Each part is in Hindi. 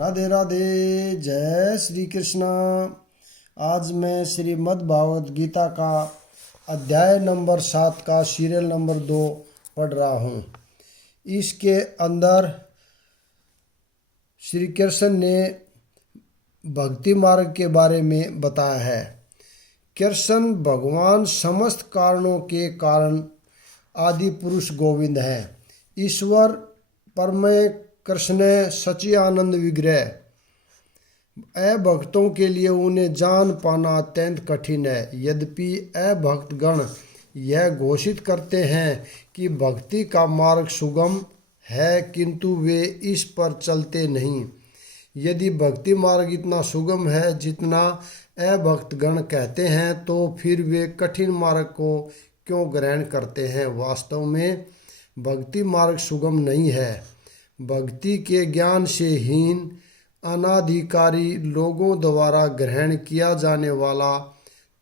राधे राधे। जय श्री कृष्णा। आज मैं श्रीमद् भागवत गीता का अध्याय नंबर 7 का सीरियल नंबर 2 पढ़ रहा हूँ। इसके अंदर श्री कृष्ण ने भक्ति मार्ग के बारे में बताया है। कृष्ण भगवान समस्त कारणों के कारण आदि पुरुष गोविंद है। ईश्वर परमय कृष्ण सच्चिदानंद विग्रह अभक्तों के लिए उन्हें जान पाना अत्यंत कठिन है। यद्यपि अभक्तगण यह घोषित करते हैं कि भक्ति का मार्ग सुगम है, किंतु वे इस पर चलते नहीं। यदि भक्ति मार्ग इतना सुगम है जितना अभक्तगण कहते हैं, तो फिर वे कठिन मार्ग को क्यों ग्रहण करते हैं? वास्तव में भक्ति मार्ग सुगम नहीं है। भक्ति के ज्ञान से हीन अनाधिकारी लोगों द्वारा ग्रहण किया जाने वाला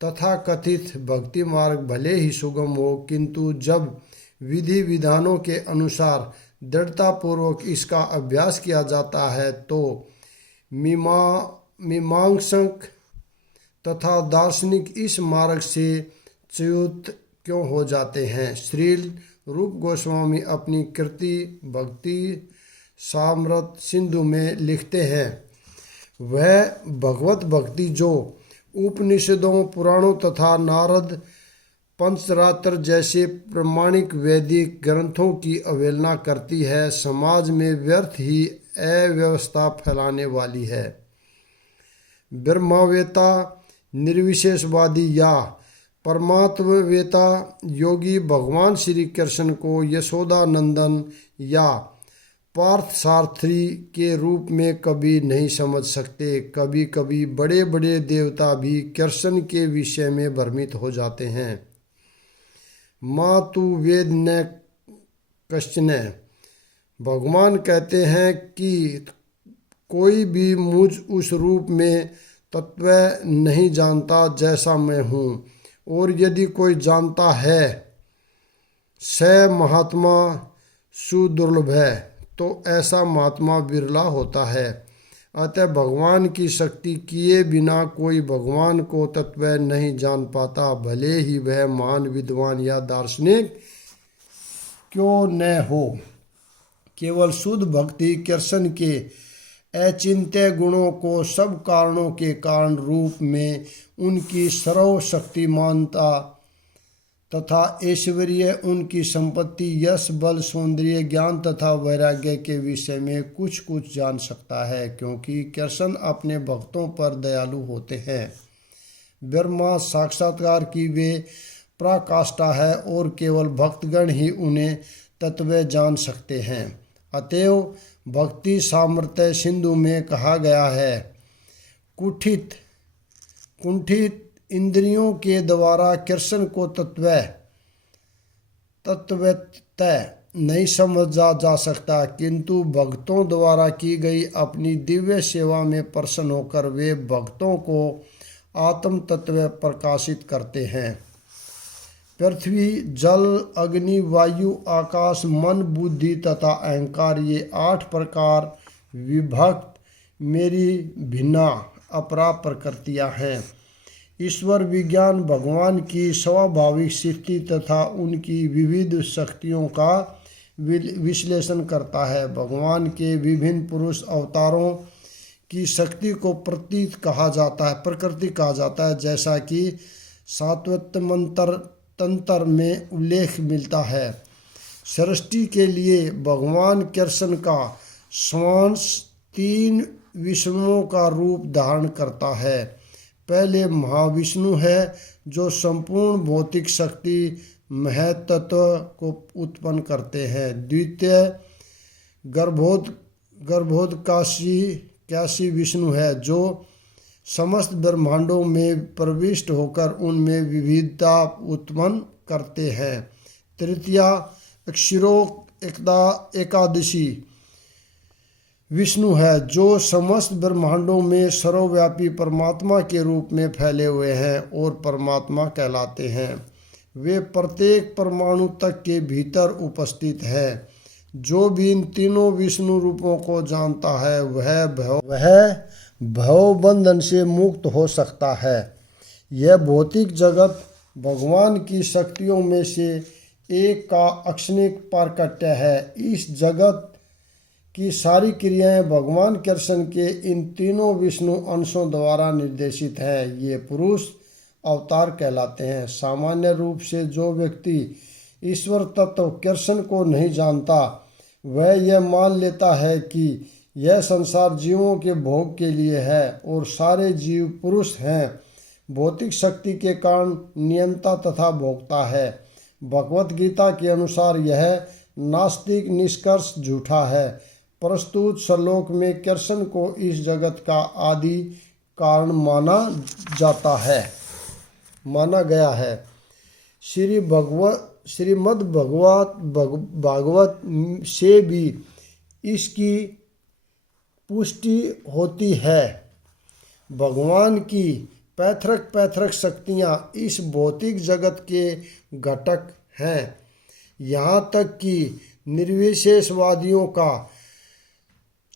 तथाकथित भक्ति मार्ग भले ही सुगम हो, किंतु जब विधि विधानों के अनुसार दृढ़तापूर्वक इसका अभ्यास किया जाता है तो मीमांसक तथा दार्शनिक इस मार्ग से च्युत क्यों हो जाते हैं? श्रील रूप गोस्वामी अपनी कृति भक्ति सामृत सिंधु में लिखते हैं, वह भगवत भक्ति जो उपनिषदों, पुराणों तथा नारद पंचरात्र जैसे प्रमाणिक वैदिक ग्रंथों की अवहेलना करती है, समाज में व्यर्थ ही अव्यवस्था फैलाने वाली है। ब्रह्मवेता निर्विशेषवादी या परमात्मवेता योगी भगवान श्री कृष्ण को यशोदा नंदन या पार्थसारथी के रूप में कभी नहीं समझ सकते। कभी कभी बड़े बड़े देवता भी कृष्ण के विषय में भ्रमित हो जाते हैं। माँ तू वेद न कश्चन, भगवान कहते हैं कि कोई भी मुझ उस रूप में तत्व नहीं जानता जैसा मैं हूँ, और यदि कोई जानता है स महात्मा सुदुर्लभ है, तो ऐसा महात्मा बिरला होता है। अतः भगवान की शक्ति किए बिना कोई भगवान को तत्व नहीं जान पाता, भले ही वह महान विद्वान या दार्शनिक क्यों न हो। केवल शुद्ध भक्ति कृष्ण के अचिंत्य गुणों को सब कारणों के कारण रूप में उनकी सर्वशक्तिमानता तथा ऐश्वर्य, उनकी संपत्ति, यश, बल, सौंदर्य, ज्ञान तथा वैराग्य के विषय में कुछ कुछ जान सकता है, क्योंकि कृष्ण अपने भक्तों पर दयालु होते हैं। ब्रह्मा साक्षात्कार की वे पराकाष्ठा है और केवल भक्तगण ही उन्हें तत्व जान सकते हैं। अतएव भक्ति सामर्थ्य सिंधु में कहा गया है, कुंठित इंद्रियों के द्वारा कृष्ण को तत्वतः नहीं समझा जा सकता, किंतु भक्तों द्वारा की गई अपनी दिव्य सेवा में प्रसन्न होकर वे भक्तों को आत्म तत्व प्रकाशित करते हैं। पृथ्वी, जल, अग्नि, वायु, आकाश, मन, बुद्धि तथा अहंकार, ये 8 प्रकार विभक्त मेरी भिन्ना अपरा प्रकृतियाँ हैं। ईश्वर विज्ञान भगवान की स्वाभाविक स्थिति तथा उनकी विविध शक्तियों का विश्लेषण करता है। भगवान के विभिन्न पुरुष अवतारों की शक्ति को प्रकृति कहा जाता है, जैसा कि सात्वत तंत्र में उल्लेख मिलता है। सृष्टि के लिए भगवान कृष्ण का श्वास 3 विष्णुओं का रूप धारण करता है। पहले महाविष्णु है जो संपूर्ण भौतिक शक्ति महत्त्व को उत्पन्न करते हैं। द्वितीय गर्भोदकाशी विष्णु है जो समस्त ब्रह्मांडों में प्रविष्ट होकर उनमें विविधता उत्पन्न करते हैं। तृतीय अक्षरो एकादशी विष्णु है जो समस्त ब्रह्मांडों में सर्वव्यापी परमात्मा के रूप में फैले हुए हैं और परमात्मा कहलाते हैं। वे प्रत्येक परमाणु तक के भीतर उपस्थित है। जो भी इन तीनों विष्णु रूपों को जानता है वह भव बंधन से मुक्त हो सकता है। यह भौतिक जगत भगवान की शक्तियों में से एक का अक्षणिक प्राकट्य है। इस जगत की सारी क्रियाएं भगवान कृष्ण के इन तीनों विष्णु अंशों द्वारा निर्देशित हैं। ये पुरुष अवतार कहलाते हैं। सामान्य रूप से जो व्यक्ति ईश्वर तत्व कृष्ण को नहीं जानता वह यह मान लेता है कि यह संसार जीवों के भोग के लिए है और सारे जीव पुरुष हैं, भौतिक शक्ति के कारण नियंता तथा भोक्ता है। भगवत गीता के अनुसार यह नास्तिक निष्कर्ष झूठा है। प्रस्तुत श्लोक में कृष्ण को इस जगत का आदि कारण माना गया है। श्रीमद् भागवत से भी इसकी पुष्टि होती है। भगवान की पैतृक शक्तियाँ इस भौतिक जगत के घटक हैं। यहाँ तक कि निर्विशेषवादियों का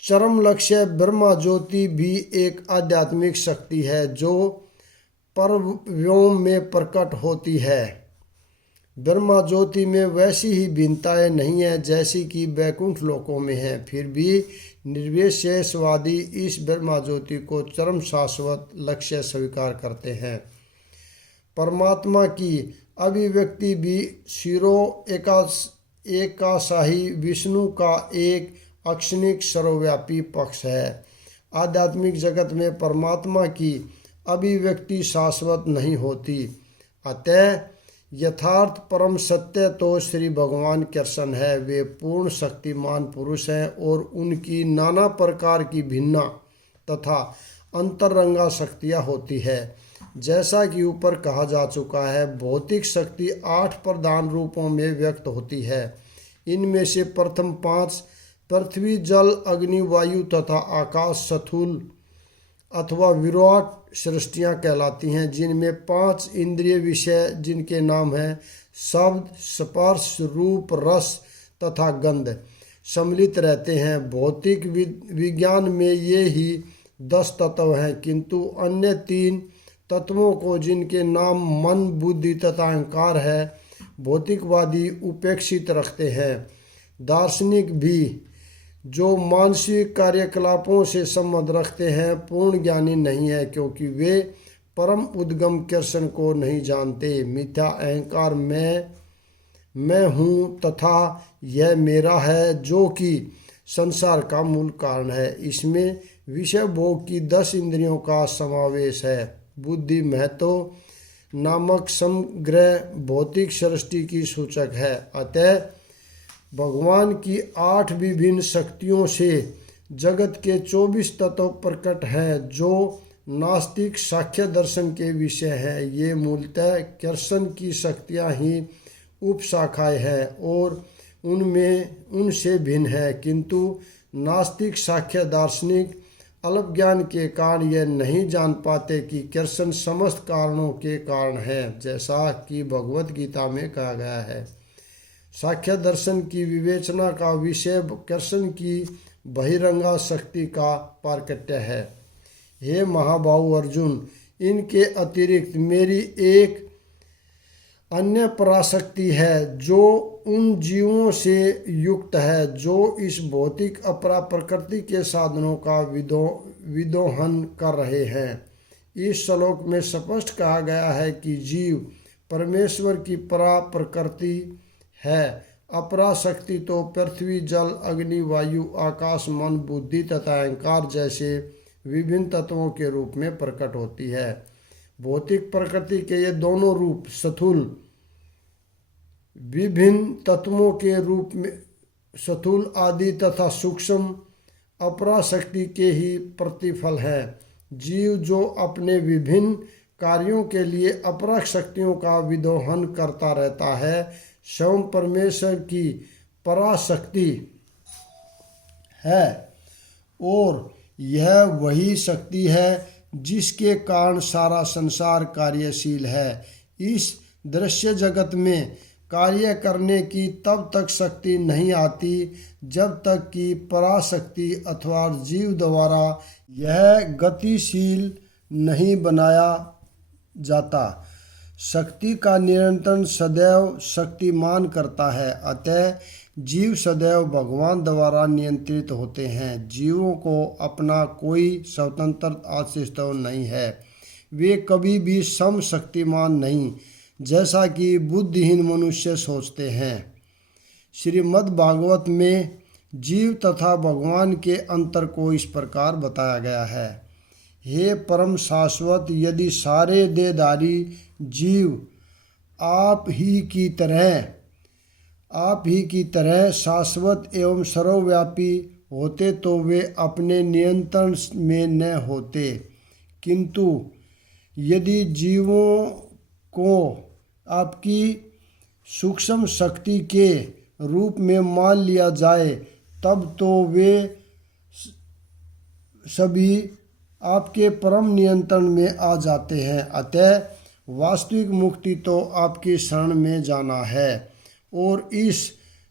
चरम लक्ष्य ब्रह्मा ज्योति भी एक आध्यात्मिक शक्ति है जो परव्योम में प्रकट होती है। ब्रह्मा ज्योति में वैसी ही भिन्नताएं नहीं है जैसी कि वैकुंठ लोकों में है। फिर भी निर्विशेषवादी इस ब्रह्मा ज्योति को चरम शाश्वत लक्ष्य स्वीकार करते हैं। परमात्मा की अभिव्यक्ति भी शिरो एकाशाही विष्णु का एक अक्षणिक सर्वव्यापी पक्ष है। आध्यात्मिक जगत में परमात्मा की अभिव्यक्ति शाश्वत नहीं होती। अतः यथार्थ परम सत्य तो श्री भगवान कृष्ण है। वे पूर्ण शक्तिमान पुरुष हैं और उनकी नाना प्रकार की भिन्न तथा अंतरंगा शक्तियाँ होती है। जैसा कि ऊपर कहा जा चुका है, भौतिक शक्ति 8 प्रधान रूपों में व्यक्त होती है। इनमें से प्रथम 5 पृथ्वी, जल, अग्नि, वायु तथा आकाश स्थूल अथवा विराट सृष्टियाँ कहलाती हैं, जिनमें 5 इंद्रिय विषय जिनके नाम हैं शब्द, स्पर्श, रूप, रस तथा गंध सम्मिलित रहते हैं। भौतिक विज्ञान में ये ही 10 तत्व हैं, किंतु अन्य 3 तत्वों को जिनके नाम मन, बुद्धि तथा अहंकार है भौतिकवादी उपेक्षित रखते हैं। दार्शनिक भी जो मानसिक कार्यकलापों से संबंध रखते हैं पूर्ण ज्ञानी नहीं है, क्योंकि वे परम उद्गम कृष्ण को नहीं जानते। मिथ्या अहंकार मैं हूँ तथा यह मेरा है, जो कि संसार का मूल कारण है। इसमें विषय भोग की 10 इंद्रियों का समावेश है। बुद्धि महत्व नामक समग्र भौतिक सृष्टि की सूचक है। अतः भगवान की 8 विभिन्न शक्तियों से जगत के 24 तत्व प्रकट हैं, जो नास्तिक सांख्य दर्शन के विषय हैं। ये मूलतः कृष्ण की शक्तियाँ ही उपशाखाएँ हैं और उनसे भिन्न है, किंतु नास्तिक सांख्य दार्शनिक अल्पज्ञान के कारण यह नहीं जान पाते कि कृष्ण समस्त कारणों के कारण है, जैसा कि भगवत गीता में कहा गया है। सांख्य दर्शन की विवेचना का विषय कृष्ण की बहिरंगा शक्ति का प्राकट्य है। हे महाबाहु अर्जुन, इनके अतिरिक्त मेरी एक अन्य पराशक्ति है जो उन जीवों से युक्त है जो इस भौतिक अपरा प्रकृति के साधनों का विदोहन कर रहे हैं। इस श्लोक में स्पष्ट कहा गया है कि जीव परमेश्वर की परा प्रकृति है। अपरा शक्ति तो पृथ्वी, जल, अग्नि, वायु, आकाश, मन, बुद्धि तथा अहंकार जैसे विभिन्न तत्वों के रूप में प्रकट होती है। भौतिक प्रकृति के ये दोनों रूप स्थूल विभिन्न तत्वों के रूप में स्थूल आदि तथा सूक्ष्म अपरा शक्ति के ही प्रतिफल है। जीव जो अपने विभिन्न कार्यों के लिए अपरा शक्तियों का विदोहन करता रहता है, स्वयं परमेश्वर की पराशक्ति है और यह वही शक्ति है जिसके कारण सारा संसार कार्यशील है। इस दृश्य जगत में कार्य करने की तब तक शक्ति नहीं आती जब तक कि पराशक्ति अथवा जीव द्वारा यह गतिशील नहीं बनाया जाता। शक्ति का नियंत्रण सदैव शक्तिमान करता है, अतः जीव सदैव भगवान द्वारा नियंत्रित होते हैं। जीवों को अपना कोई स्वतंत्र अस्तित्व नहीं है, वे कभी भी सम शक्तिमान नहीं, जैसा कि बुद्धिहीन मनुष्य सोचते हैं। श्रीमद् भागवत में जीव तथा भगवान के अंतर को इस प्रकार बताया गया है। हे परम शाश्वत, यदि सारे देहधारी जीव आप ही की तरह शाश्वत एवं सर्वव्यापी होते तो वे अपने नियंत्रण में न होते, किंतु यदि जीवों को आपकी सूक्ष्म शक्ति के रूप में मान लिया जाए तब तो वे सभी आपके परम नियंत्रण में आ जाते हैं। अतः वास्तविक मुक्ति तो आपकी शरण में जाना है और इस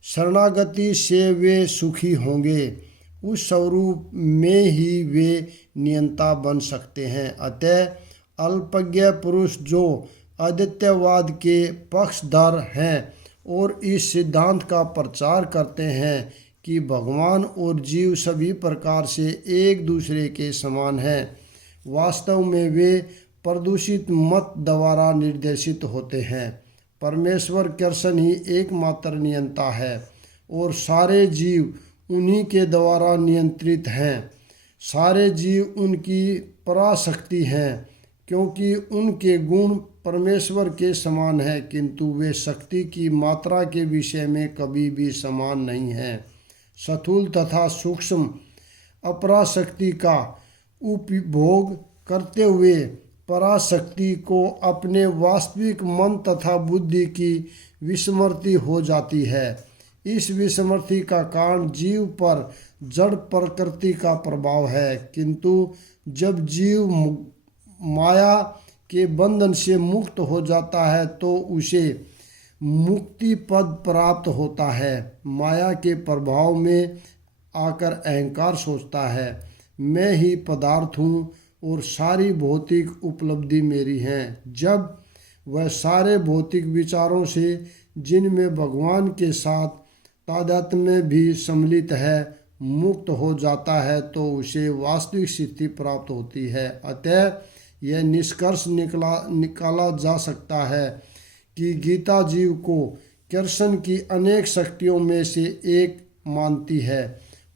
शरणागति से वे सुखी होंगे। उस स्वरूप में ही वे नियंता बन सकते हैं। अतः अल्पज्ञ पुरुष जो अद्वैतवाद के पक्षधर हैं और इस सिद्धांत का प्रचार करते हैं कि भगवान और जीव सभी प्रकार से एक दूसरे के समान हैं, वास्तव में वे प्रदूषित मत द्वारा निर्देशित होते हैं। परमेश्वर कृष्ण ही एकमात्र नियंता है और सारे जीव उन्हीं के द्वारा नियंत्रित हैं। सारे जीव उनकी पराशक्ति हैं, क्योंकि उनके गुण परमेश्वर के समान है, किंतु वे शक्ति की मात्रा के विषय में कभी भी समान नहीं हैं। स्थूल तथा सूक्ष्म अपराशक्ति का उपभोग करते हुए पराशक्ति को अपने वास्तविक मन तथा बुद्धि की विस्मृति हो जाती है। इस विस्मृति का कारण जीव पर जड़ प्रकृति का प्रभाव है, किंतु जब जीव माया के बंधन से मुक्त हो जाता है तो उसे मुक्ति पद प्राप्त होता है। माया के प्रभाव में आकर अहंकार सोचता है मैं ही पदार्थ हूँ और सारी भौतिक उपलब्धि मेरी है। जब वह सारे भौतिक विचारों से, जिनमें भगवान के साथ तादात्म्य भी सम्मिलित है, मुक्त हो जाता है तो उसे वास्तविक स्थिति प्राप्त होती है। अतः यह निष्कर्ष निकाला जा सकता है कि गीता जीव को कृष्ण की अनेक शक्तियों में से एक मानती है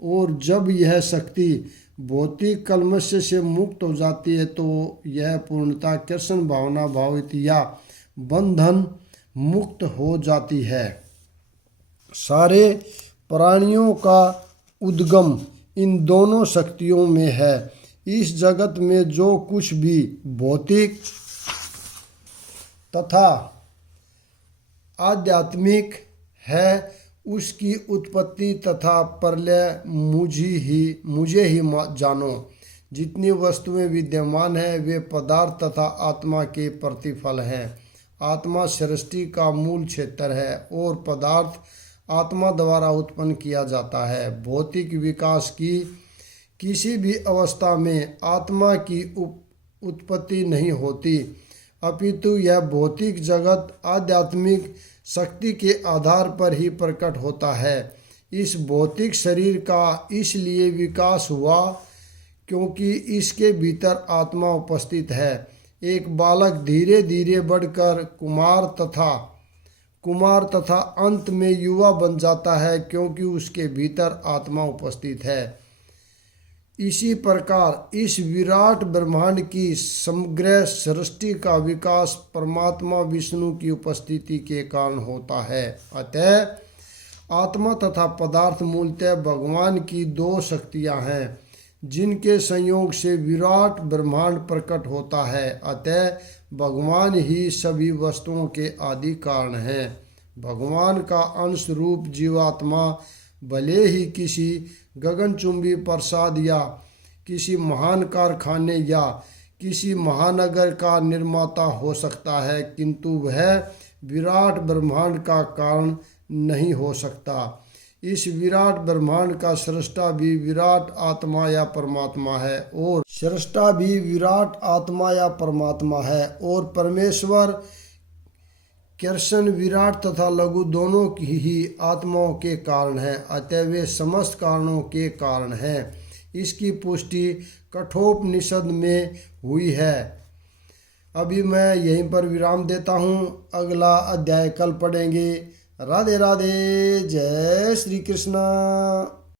और जब यह शक्ति भौतिक कल्मश से मुक्त हो जाती है तो यह पूर्णतः कृष्ण भावना भावित या बंधन मुक्त हो जाती है। सारे प्राणियों का उद्गम इन दोनों शक्तियों में है। इस जगत में जो कुछ भी भौतिक तथा आध्यात्मिक है उसकी उत्पत्ति तथा प्रलय मुझे ही जानो। जितनी वस्तुएं विद्यमान है वे पदार्थ तथा आत्मा के प्रतिफल हैं। आत्मा सृष्टि का मूल क्षेत्र है और पदार्थ आत्मा द्वारा उत्पन्न किया जाता है। भौतिक विकास की किसी भी अवस्था में आत्मा की उत्पत्ति नहीं होती, अपितु यह भौतिक जगत आध्यात्मिक शक्ति के आधार पर ही प्रकट होता है। इस भौतिक शरीर का इसलिए विकास हुआ क्योंकि इसके भीतर आत्मा उपस्थित है। एक बालक धीरे धीरे बढ़कर कुमार तथा अंत में युवा बन जाता है क्योंकि उसके भीतर आत्मा उपस्थित है। इसी प्रकार इस विराट ब्रह्मांड की समग्र सृष्टि का विकास परमात्मा विष्णु की उपस्थिति के कारण होता है। अतः आत्मा तथा पदार्थ मूलतः भगवान की दो शक्तियां हैं जिनके संयोग से विराट ब्रह्मांड प्रकट होता है। अतः भगवान ही सभी वस्तुओं के आदि कारण हैं। भगवान का अंश रूप जीवात्मा भले ही किसी गगनचुंबी प्रसाद या किसी महान कारखाने या किसी महानगर का निर्माता हो सकता है, किंतु वह विराट ब्रह्मांड का कारण नहीं हो सकता। इस विराट ब्रह्मांड का सृष्टा भी विराट आत्मा या परमात्मा है और सृष्टा भी विराट आत्मा या परमात्मा है और परमेश्वर कृष्ण विराट तथा लघु दोनों की ही आत्माओं के कारण है, अतः वे समस्त कारणों के कारण हैं। इसकी पुष्टि कठोपनिषद में हुई है। अभी मैं यहीं पर विराम देता हूँ, अगला अध्याय कल पढ़ेंगे। राधे राधे, जय श्री कृष्ण।